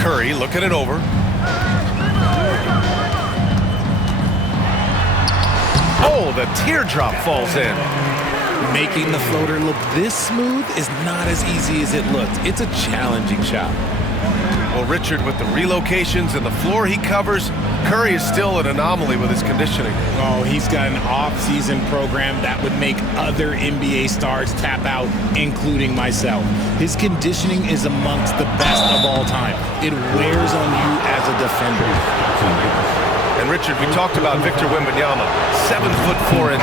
Curry looking it over. Oh, the teardrop falls in. Making the floater look this smooth is not as easy as it looked. It's a challenging shot. Well, Richard, with the relocations and the floor he covers, Curry is still an anomaly with his conditioning. Oh, he's got an off-season program that would make other NBA stars tap out, including myself. His conditioning is amongst the best of all time. It wears on you as a defender. And Richard, we talked about Victor Wembanyama, 7'4".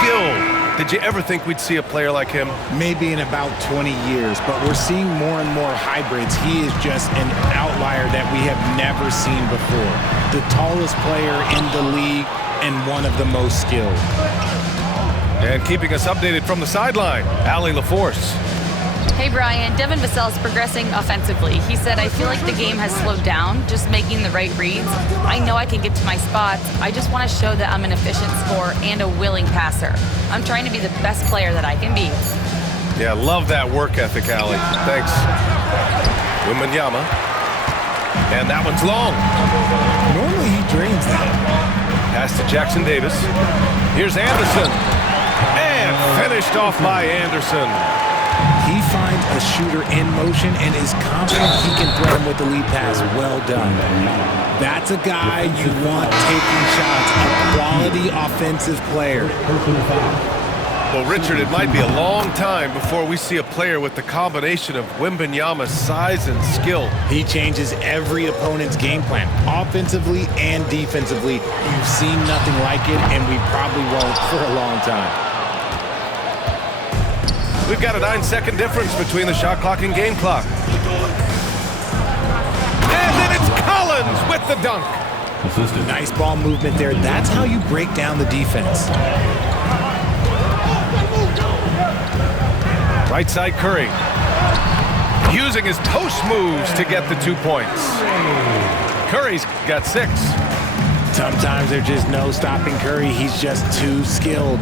Skilled. Did you ever think we'd see a player like him? Maybe in about 20 years, but we're seeing more and more hybrids. He is just an outlier that we have never seen before. The tallest player in the league and one of the most skilled. And keeping us updated from the sideline, Allie LaForce. Hey, Brian. Devin Vassell is progressing offensively. He said, I feel like the game has slowed down, just making the right reads. I know I can get to my spots. I just want to show that I'm an efficient scorer and a willing passer. I'm trying to be the best player that I can be. Yeah, love that work ethic, Allie. Thanks. Wembanyama. And that one's long. Normally he drains that. Pass to Jackson Davis. Here's Anderson. And finished off by Anderson. He finds a shooter in motion and is confident he can threat him with the lead pass. Well done. That's a guy you want taking shots, a quality offensive player. Well, Richard, it might be a long time before we see a player with the combination of Wembanyama's size and skill. He changes every opponent's game plan, offensively and defensively. You've seen nothing like it, and we probably won't for a long time. We've got a 9-second difference between the shot clock and game clock. And then it's Collins with the dunk. Nice ball movement there. That's how you break down the defense. Right side Curry. Using his post moves to get the 2 points. Curry's got 6. Sometimes there's just no stopping Curry. He's just too skilled.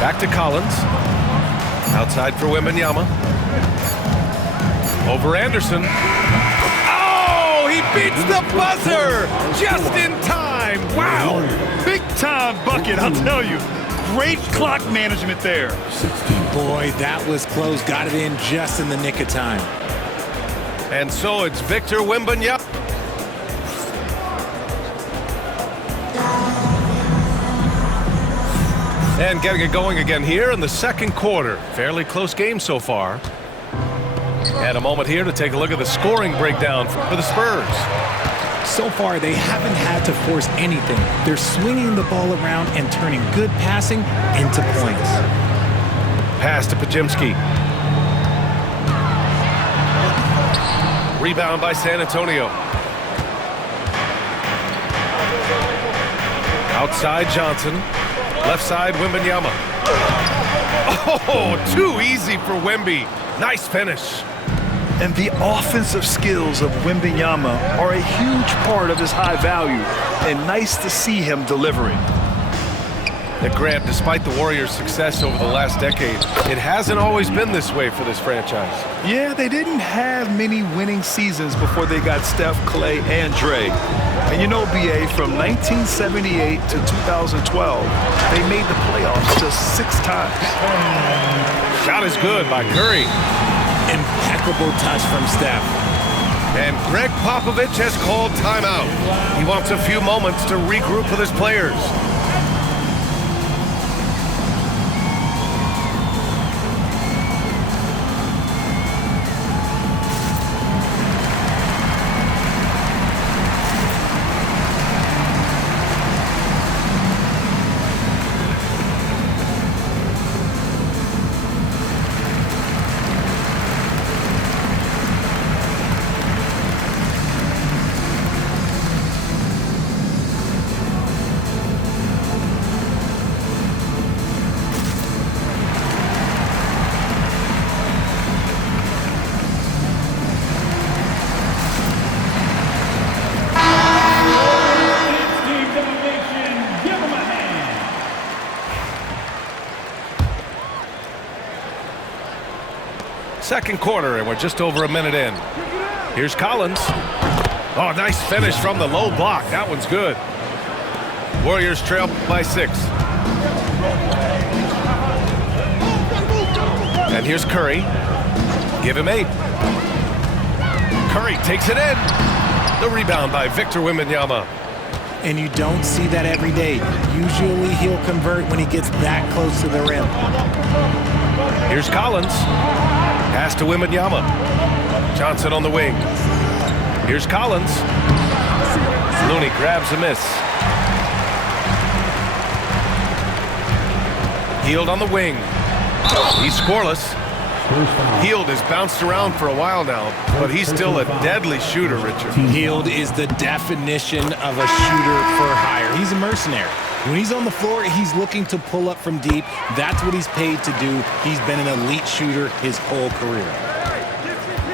Back to Collins. Outside for Wembanyama. Over Anderson. Oh, he beats the buzzer just in time. Wow. Big time bucket, I'll tell you. Great clock management there. Boy, that was close. Got it in just in the nick of time. And so it's Victor Wembanyama. And getting it going again here in the second quarter. Fairly close game so far. And a moment here to take a look at the scoring breakdown for the Spurs. So far, they haven't had to force anything. They're swinging the ball around and turning good passing into points. Pass to Podziemski. Rebound by San Antonio. Outside Johnson. Left side, Wembanyama. Oh, too easy for Wemby. Nice finish. And the offensive skills of Wembanyama are a huge part of his high value, and nice to see him delivering. Now, Grant, despite the Warriors' success over the last decade, it hasn't always been this way for this franchise. Yeah, they didn't have many winning seasons before they got Steph, Clay, and Dre. And you know, BA, from 1978 to 2012, they made the playoffs just 6 times. Shot is good by Curry. Impeccable touch from Steph. And Greg Popovich has called timeout. He wants a few moments to regroup with his players. Second quarter, and we're just over a minute in. Here's Collins. Oh, nice finish from the low block. That one's good. Warriors trail by 6. And here's Curry. Give him 8. Curry takes it in. The rebound by Victor Wembanyama. And you don't see that every day. Usually he'll convert when he gets that close to the rim. Here's Collins. Pass to Wembanyama. Johnson on the wing. Here's Collins. Looney grabs a miss. Hield on the wing. He's scoreless. Hield has bounced around for a while now, but he's still a deadly shooter, Richard. Hield is the definition of a shooter for hire. He's a mercenary. When he's on the floor, he's looking to pull up from deep. That's what he's paid to do. He's been an elite shooter his whole career.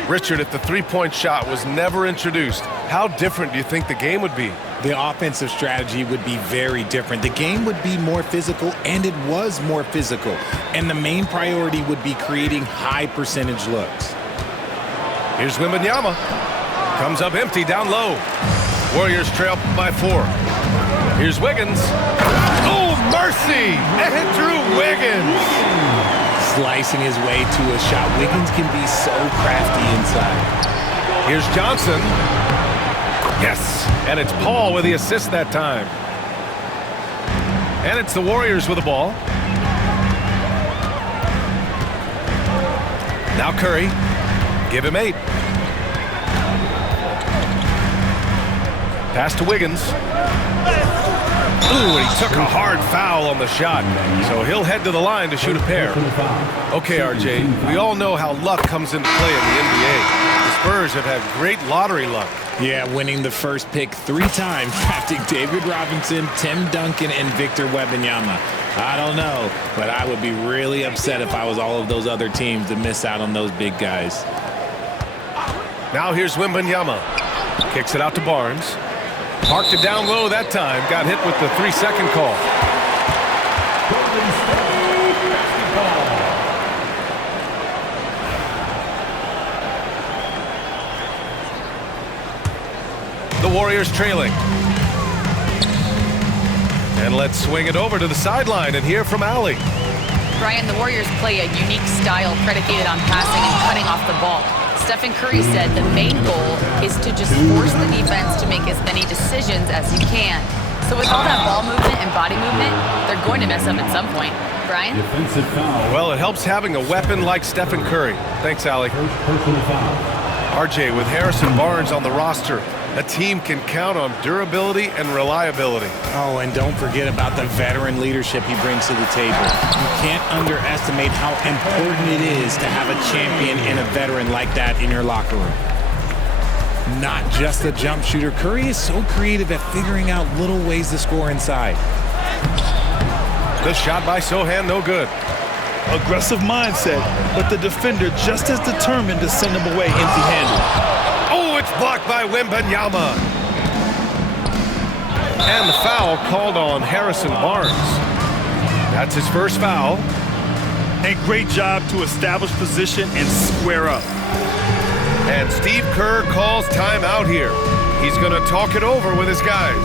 Richard, if the three-point shot was never introduced, how different do you think the game would be? The offensive strategy would be very different. The game would be more physical, and it was more physical. And the main priority would be creating high percentage looks. Here's Wembanyama. Comes up empty down low. Warriors trail by 4. Here's Wiggins. Oh, mercy! Andrew Wiggins! Slicing his way to a shot. Wiggins can be so crafty inside. Here's Johnson. Yes, and it's Paul with the assist that time. And it's the Warriors with the ball. Now Curry. Give him 8. Pass to Wiggins. Ooh, and he took a hard foul on the shot. So he'll head to the line to shoot a pair. Okay, RJ, we all know how luck comes into play in the NBA. The Spurs have had great lottery luck. Yeah, winning the first pick 3 times, drafting David Robinson, Tim Duncan, and Victor Wembanyama. I don't know, but I would be really upset if I was all of those other teams to miss out on those big guys. Now here's Wembanyama. Kicks it out to Barnes. Parked it down low that time. Got hit with the 3-second call. The Warriors trailing. And let's swing it over to the sideline and hear from Allie. Brian, the Warriors play a unique style predicated on passing and cutting off the ball. Stephen Curry said the main goal is to just force the defense to make as many decisions as you can. So with all that ball movement and body movement, they're going to mess up at some point. Brian? Well, it helps having a weapon like Stephen Curry. Thanks, Allie. RJ, with Harrison Barnes on the roster, a team can count on durability and reliability. Oh, and don't forget about the veteran leadership he brings to the table. You can't underestimate how important it is to have a champion and a veteran like that in your locker room. Not just a jump shooter, Curry is so creative at figuring out little ways to score inside. The shot by Sohan, no good. Aggressive mindset, but the defender just as determined to send him away empty-handed. Oh, it's blocked by Wembanyama. And the foul called on Harrison Barnes. That's his first foul. And great job to establish position and square up. And Steve Kerr calls timeout here. He's going to talk it over with his guys.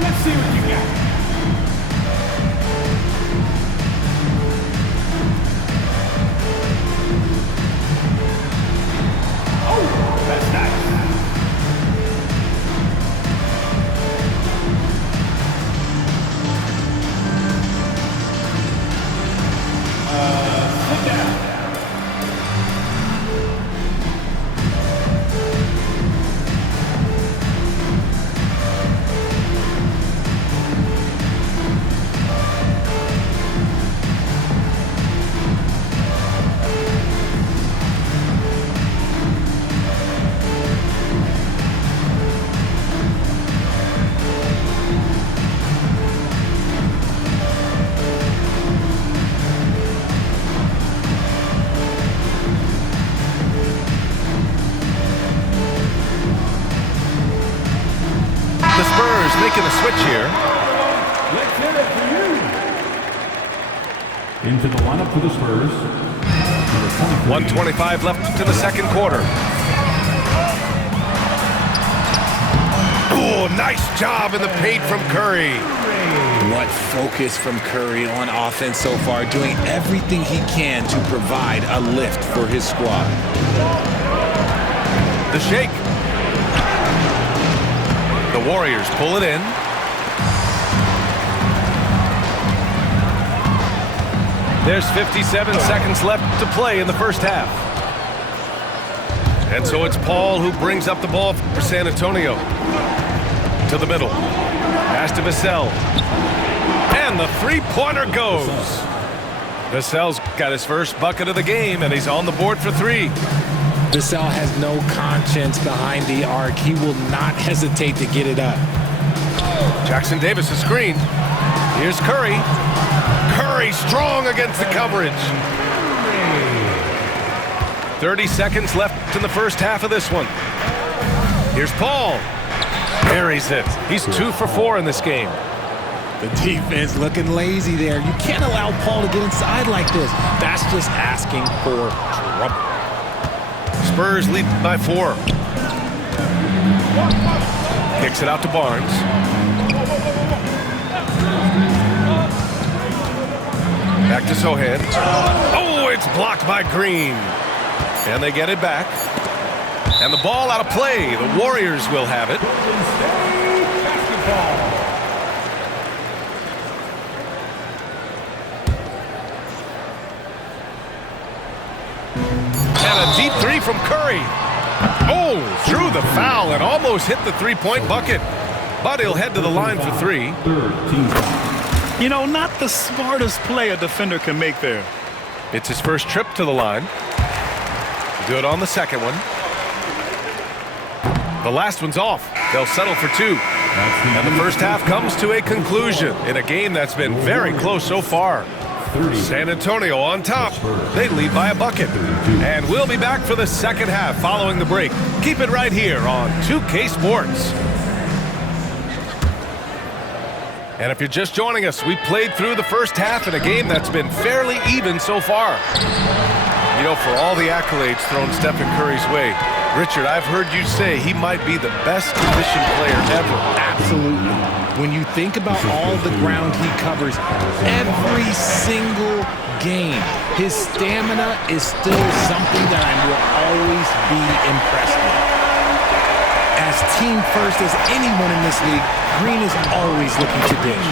Let's see what you got. Oh, that's nice. a switch here. Let's hit it for you. Into the lineup for the Spurs. 1:25 left to the second quarter. Oh, nice job in the paint from Curry. What focus from Curry on offense so far, doing everything he can to provide a lift for his squad. The shake. The Warriors pull it in. There's 57 seconds left to play in the first half. And so it's Paul who brings up the ball for San Antonio. To the middle. Pass to Vassell. And the three-pointer goes. Vassell's got his first bucket of the game, and he's on the board for three. Vassell has no conscience behind the arc. He will not hesitate to get it up. Jackson Davis is screened. Here's Curry. Curry strong against the coverage. 30 seconds left in the first half of this one. Here's Paul. Buries it. He's 2 for 4 in this game. The defense looking lazy there. You can't allow Paul to get inside like this. That's just asking for trouble. Spurs lead by 4. Kicks it out to Barnes. Back to Sohan. Oh, it's blocked by Green. And they get it back. And the ball out of play. The Warriors will have it. And a deep three from Curry. Oh, threw the foul and almost hit the three-point bucket. But he'll head to the line for 3. You know, not the smartest play a defender can make there. It's his first trip to the line. Good on the second one. The last one's off. They'll settle for 2. And the first half comes to a conclusion in a game that's been very close so far. San Antonio on top. They lead by a bucket. And we'll be back for the second half following the break. Keep it right here on 2K Sports. And if you're just joining us, we played through the first half in a game that's been fairly even so far. You know, for all the accolades thrown Stephen Curry's way, Richard, I've heard you say he might be the best position player ever. Absolutely. When you think about all the ground he covers every single game, his stamina is still something that I will always be impressed with. As team first as anyone in this league, Green is always looking to dish.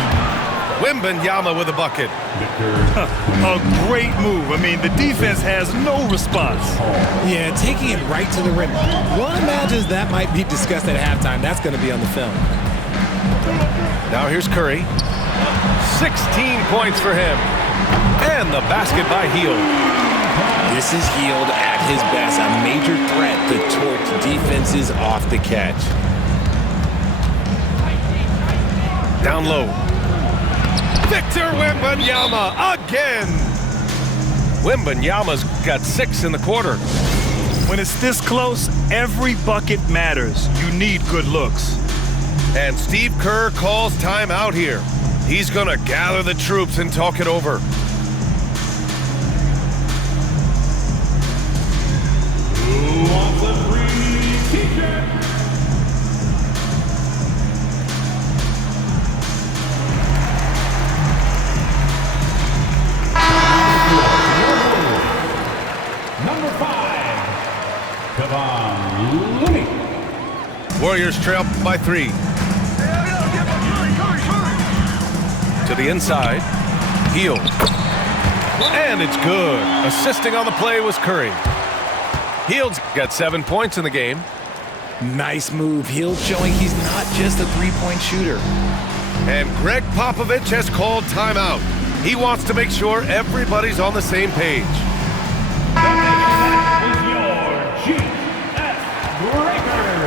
Wembanyama with a bucket. A great move. I mean, the defense has no response. Yeah, taking it right to the rim. One imagines that might be discussed at halftime. That's going to be on the film. Now here's Curry. 16 points for him. And the basket by Hield. This is Hield at his best, a major threat to torch defenses off the catch. Down low. Victor Wembanyama again. Wembanyama's got 6 in the quarter. When it's this close, every bucket matters. You need good looks. And Steve Kerr calls timeout here. He's going to gather the troops and talk it over. Who wants a free t-shirt? Number 5, Kevon Looney. Warriors trail by 3. To the inside. Hield. And it's good. Assisting on the play was Curry. Hield's got 7 points in the game. Nice move. Hield showing he's not just a three-point shooter. And Greg Popovich has called timeout. He wants to make sure everybody's on the same page. That is your GS Breaker.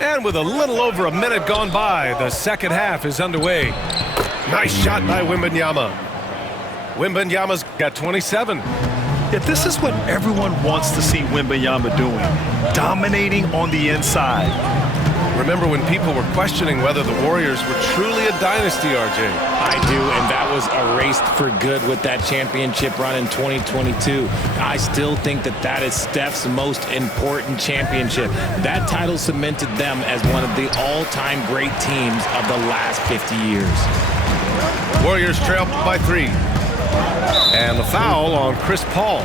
And with a little over a minute gone by, the second half is underway. Nice shot by Wembanyama. Wembanyama's got 27. Yeah, this is what everyone wants to see Wembanyama doing, dominating on the inside. Remember when people were questioning whether the Warriors were truly a dynasty, RJ? I do, and that was erased for good with that championship run in 2022. I still think that is Steph's most important championship. That title cemented them as one of the all-time great teams of the last 50 years. Warriors trail by 3. And the foul on Chris Paul.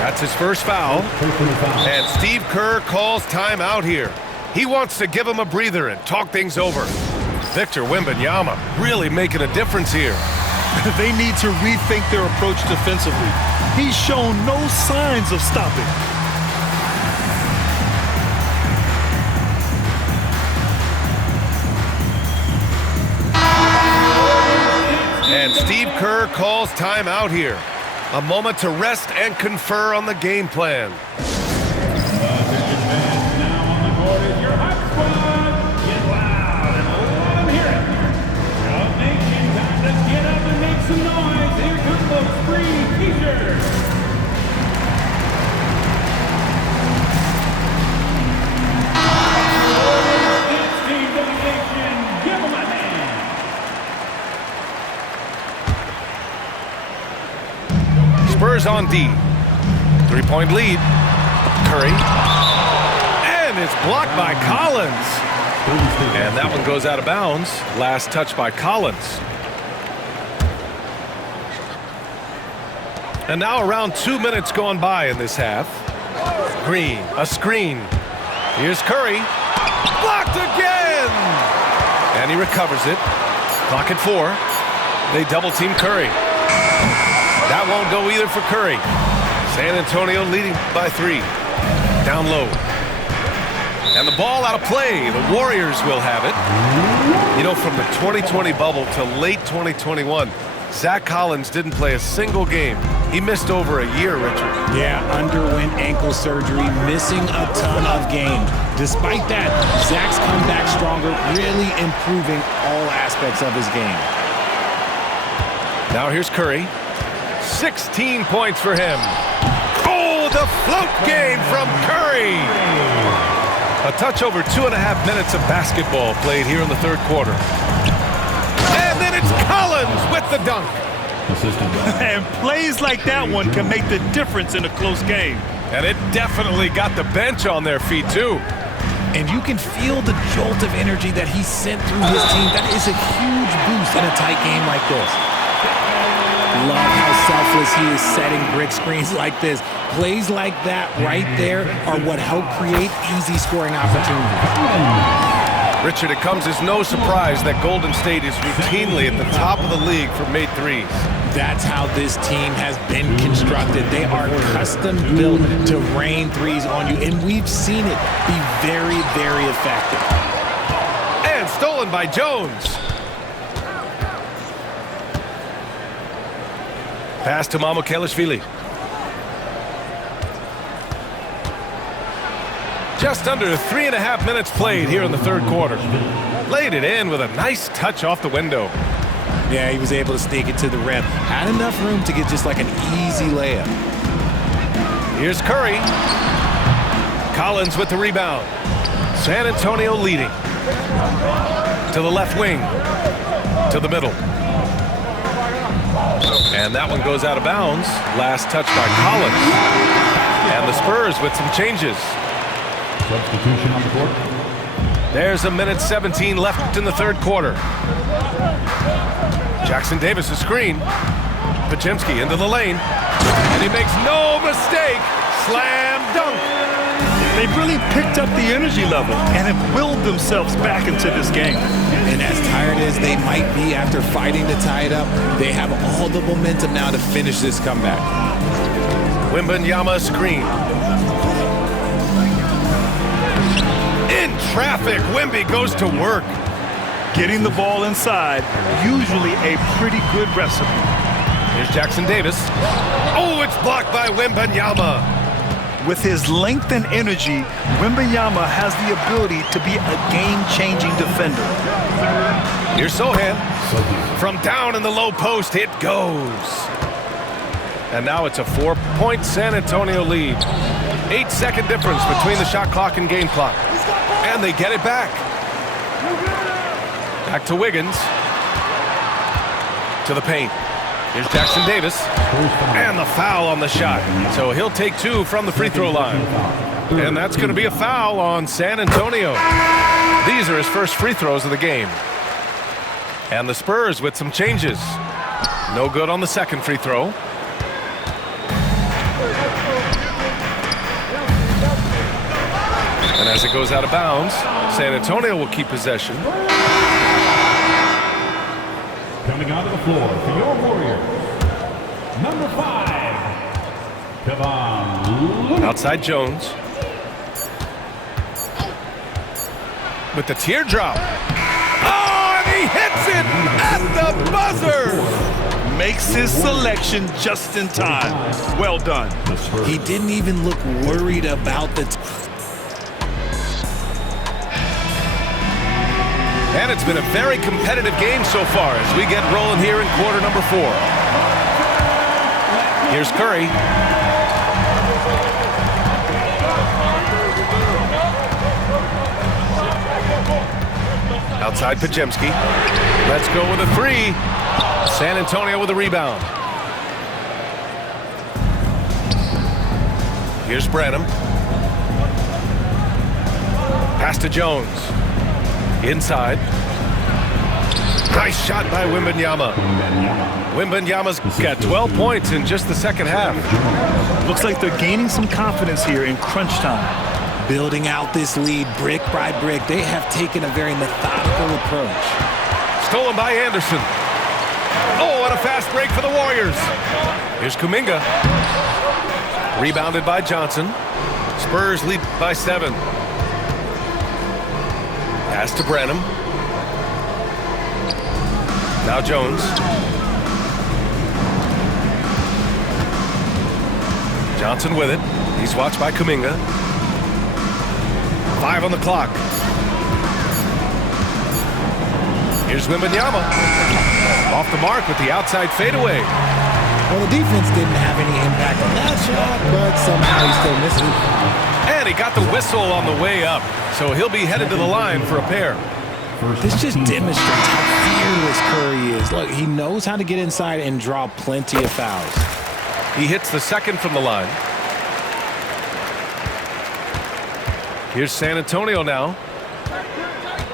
That's his first foul. And Steve Kerr calls timeout here. He wants to give him a breather and talk things over. Victor Wembanyama really making a difference here. They need to rethink their approach defensively. He's shown no signs of stopping. And Steve Kerr calls timeout here. A moment to rest and confer on the game plan. Spurs on D. 3-point lead. Curry. And it's blocked by Collins. And that one goes out of bounds. Last touch by Collins. And now around 2 minutes gone by in this half. Green, a screen. Here's Curry. Blocked again! And he recovers it. Clock at 4. They double team Curry. That won't go either for Curry. San Antonio leading by 3. Down low. And the ball out of play. The Warriors will have it. You know, from the 2020 bubble to late 2021, Zach Collins didn't play a single game. He missed over a year, Richard. Yeah, underwent ankle surgery, missing a ton of games. Despite that, Zach's come back stronger, really improving all aspects of his game. Now here's Curry. 16 points for him. Oh, the float game from Curry. A touch over 2.5 minutes of basketball played here in the third quarter. And then it's Collins with the dunk. And plays like that one can make the difference in a close game. And it definitely got the bench on their feet, too. And you can feel the jolt of energy that he sent through his team. That is a huge boost in a tight game like this. Love how selfless he is setting brick screens like this. Plays like that right there are what help create easy scoring opportunities. Richard, it comes as no surprise that Golden State is routinely at the top of the league for made threes. That's how this team has been constructed. They are custom built to rain threes on you, and we've seen it be very, very effective. And stolen by Jones. Pass to Mamukelashvili. Just under 3.5 minutes played here in the third quarter. Laid it in with a nice touch off the window. Yeah, he was able to sneak it to the rim. Had enough room to get just like an easy layup. Here's Curry. Collins with the rebound. San Antonio leading. To the left wing. To the middle. And that one goes out of bounds. Last touch by Collins. And the Spurs with some changes. Substitution on the court. There's 1:17 left in the third quarter. Jackson Davis a screen. Podziemski into the lane. And he makes no mistake. Slam dunk. They've really picked up the energy level and have willed themselves back into this game. And as tired as they might be after fighting to tie it up, they have all the momentum now to finish this comeback. Wembanyama screen. In traffic, Wemby goes to work. Getting the ball inside, usually a pretty good recipe. Here's Jackson Davis. Oh, it's blocked by Wembanyama. With his length and energy, Wembanyama has the ability to be a game-changing defender. Here's Sohan. From down in the low post, it goes. And now it's a 4-point San Antonio lead. 8-second difference between the shot clock and game clock. And they get it back. Back to Wiggins. To the paint. Here's Jackson Davis. And the foul on the shot. So he'll take 2 from the free throw line. And that's going to be a foul on San Antonio. These are his first free throws of the game. And the Spurs with some changes. No good on the second free throw. And as it goes out of bounds, San Antonio will keep possession. Coming onto the floor for your Warriors, number 5, Kevon Looney. Outside Jones. With the teardrop. Oh, and he hits it at the buzzer. Makes his selection just in time. Well done. He didn't even look worried about the And it's been a very competitive game so far as we get rolling here in quarter number 4. Here's Curry. Outside Podziemski. Let's go with a 3. San Antonio with a rebound. Here's Branham. Pass to Jones. Inside. Nice shot by Wembanyama. Wembanyama's got 12 points in just the second half. Looks like they're gaining some confidence here in crunch time. building out this lead brick by brick. They have taken a very methodical approach. Stolen by Anderson. Oh, and a fast break for the Warriors. Here's Kuminga. Rebounded by Johnson. Spurs lead by 7. Pass to Branham. Now Jones. Johnson with it. He's watched by Kuminga. 5 on the clock. Here's Wembanyama. Off the mark with the outside fadeaway. Well, the defense didn't have any impact on that shot, but somehow he still missed it. And he got the whistle on the way up, so he'll be headed to the line for a pair. This just demonstrates how fearless Curry is. Look, he knows how to get inside and draw plenty of fouls. He hits the second from the line. Here's San Antonio now.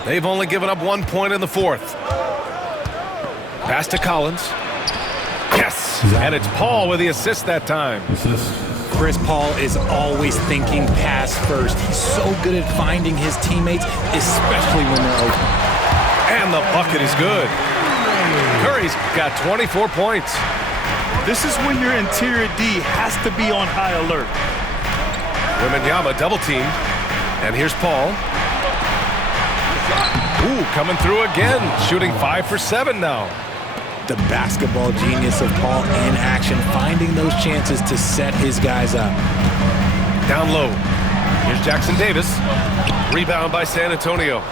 They've only given up 1 point in the fourth. Pass to Collins. Yes! And it's Paul with the assist that time. Chris Paul is always thinking pass first. He's so good at finding his teammates, especially when they're open. And the bucket is good. Curry's got 24 points. This is when your interior D has to be on high alert. Wembanyama double teamed. And here's Paul. Ooh, coming through again. Shooting 5 for 7 now. The basketball genius of Paul in action, finding those chances to set his guys up. Down low. Here's Jackson Davis. Rebound by San Antonio.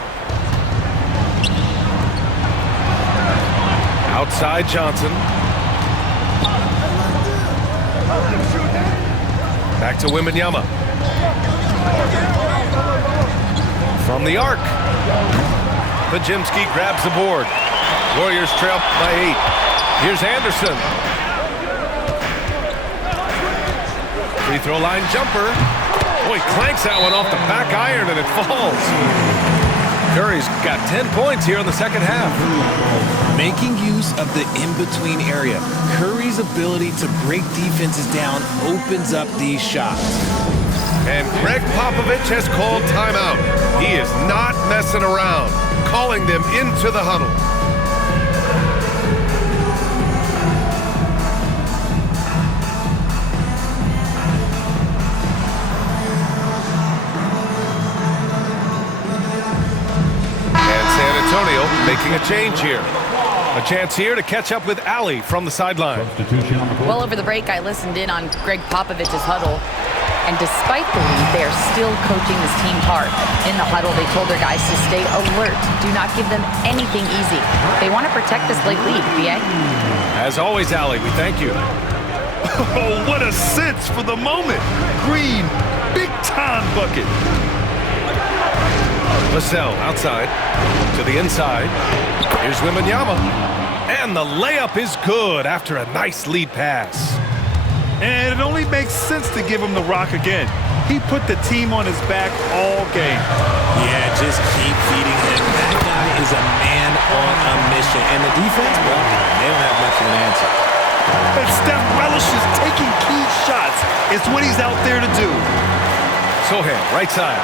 Outside Johnson. Back to Wembanyama. From the arc. Podziemski grabs the board. Warriors trail by 8. Here's Anderson. Free throw line jumper. Oh, he clanks that one off the back iron and it falls. Curry's got 10 points here in the second half. Making use of the in-between area. Curry's ability to break defenses down opens up these shots. And Greg Popovich has called timeout. He is not messing around, calling them into the huddle. And San Antonio making a change here. A chance here to catch up with Allie from the sideline. Substitution on the court. Well, over the break, I listened in on Greg Popovich's huddle. And despite the lead, they are still coaching this team hard. In the huddle, they told their guys to stay alert. Do not give them anything easy. They want to protect this late lead, BA. As always, Allie, we thank you. Oh, what a sense for the moment. Green, big-time bucket. Vassell outside to the inside. Here's Wembanyama. And the layup is good after a nice lead pass. And it only makes sense to give him the rock again. He put the team on his back all game. Yeah, just keep feeding him. That guy is a man on a mission. And the defense, well, they don't have much of an answer. And Steph relishes taking key shots. It's what he's out there to do. Sochan, right side.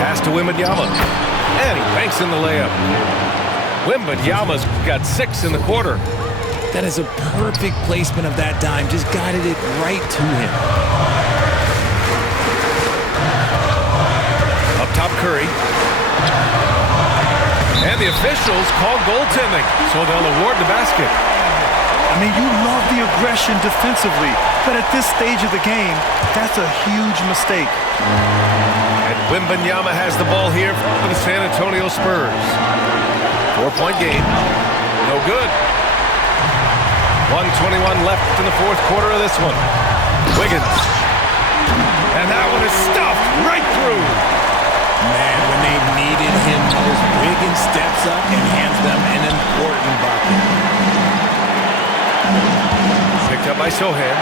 Pass to Wembanyama. And he banks in the layup. Wembanyama's got 6 in the quarter. That is a perfect placement of that dime. Just guided it right to him. Up top, Curry. And the officials call goaltending, so they'll award the basket. I mean, you love the aggression defensively, but at this stage of the game, that's a huge mistake. And Wembanyama has the ball here for the San Antonio Spurs. 4-point game. No good. 1:21 left in the fourth quarter of this one. Wiggins. And that one is stuffed right through. Man, when they needed him most, Wiggins steps up and hands them an important bucket. Picked up by Sochan.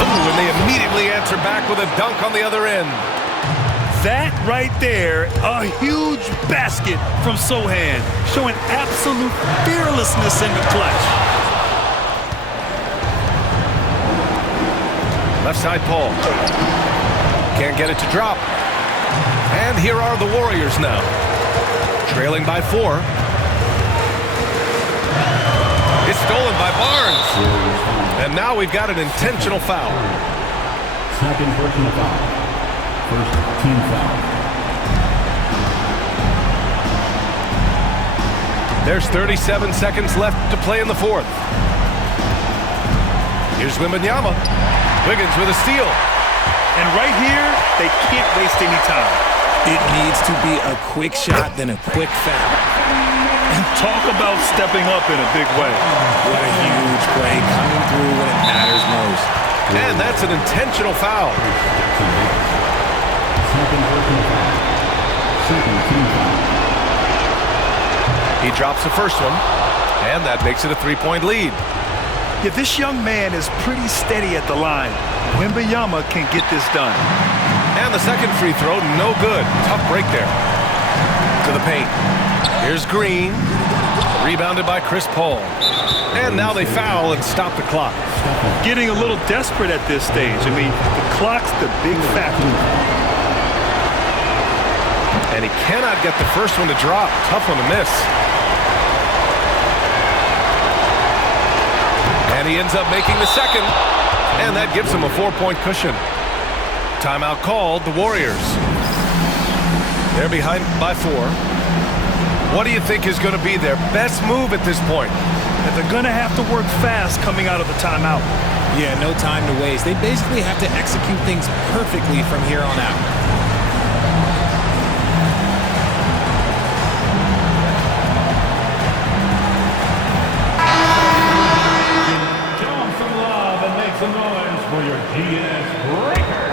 Ooh, and they immediately answer back with a dunk on the other end. That right there, a huge basket from Sochan, showing absolute fearlessness in the clutch. Left side, Paul. Can't get it to drop. And here are the Warriors now. Trailing by 4. It's stolen by Barnes. And now we've got an intentional foul. Second personal foul. First team foul. There's 37 seconds left to play in the fourth. Here's Wembanyama. Wiggins with a steal. And right here, they can't waste any time. It needs to be a quick shot, then a quick foul. Talk about stepping up in a big way. What a huge play coming through when it matters most. And that's an intentional foul. Second personal foul. Second team foul. He drops the first one, and that makes it a 3-point lead. Yeah, this young man is pretty steady at the line. Wembanyama can get this done. And the second free throw, no good. Tough break there. To the paint. Here's Green. Rebounded by Chris Paul. And now they foul and stop the clock. Getting a little desperate at this stage. I mean, the clock's the big factor. And he cannot get the first one to drop. Tough one to miss. And he ends up making the second. And that gives him a 4-point cushion. Timeout called, the Warriors. They're behind by 4. What do you think is going to be their best move at this point? And they're going to have to work fast coming out of the timeout. Yeah, no time to waste. They basically have to execute things perfectly from here on out. Show them some love and make some noise for your GS Breaker.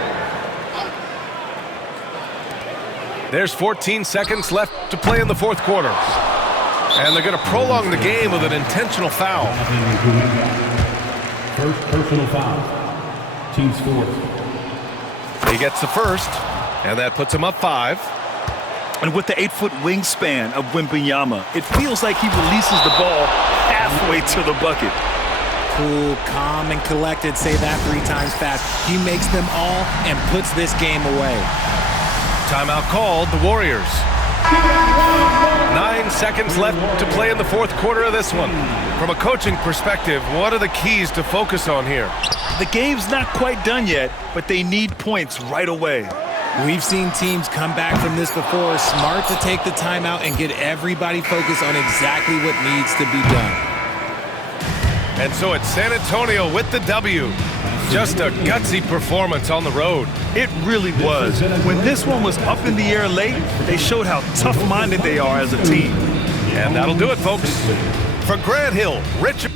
There's 14 seconds left to play in the fourth quarter. And they're going to prolong the game with an intentional foul. First personal foul. Team fourth. He gets the first, and that puts him up 5. And with the 8-foot wingspan of Wembanyama, it feels like he releases the ball halfway to the bucket. Cool, calm, and collected. Say that 3 times fast. He makes them all and puts this game away. Timeout called, the Warriors. 9 seconds left to play in the fourth quarter of this one. From a coaching perspective, what are the keys to focus on here? The game's not quite done yet, but they need points right away. We've seen teams come back from this before. Smart to take the timeout and get everybody focused on exactly what needs to be done. And so it's San Antonio with the W. Just a gutsy performance on the road. It really was. When this one was up in the air late, they showed how tough-minded they are as a team. And that'll do it, folks. For Grant Hill, Richard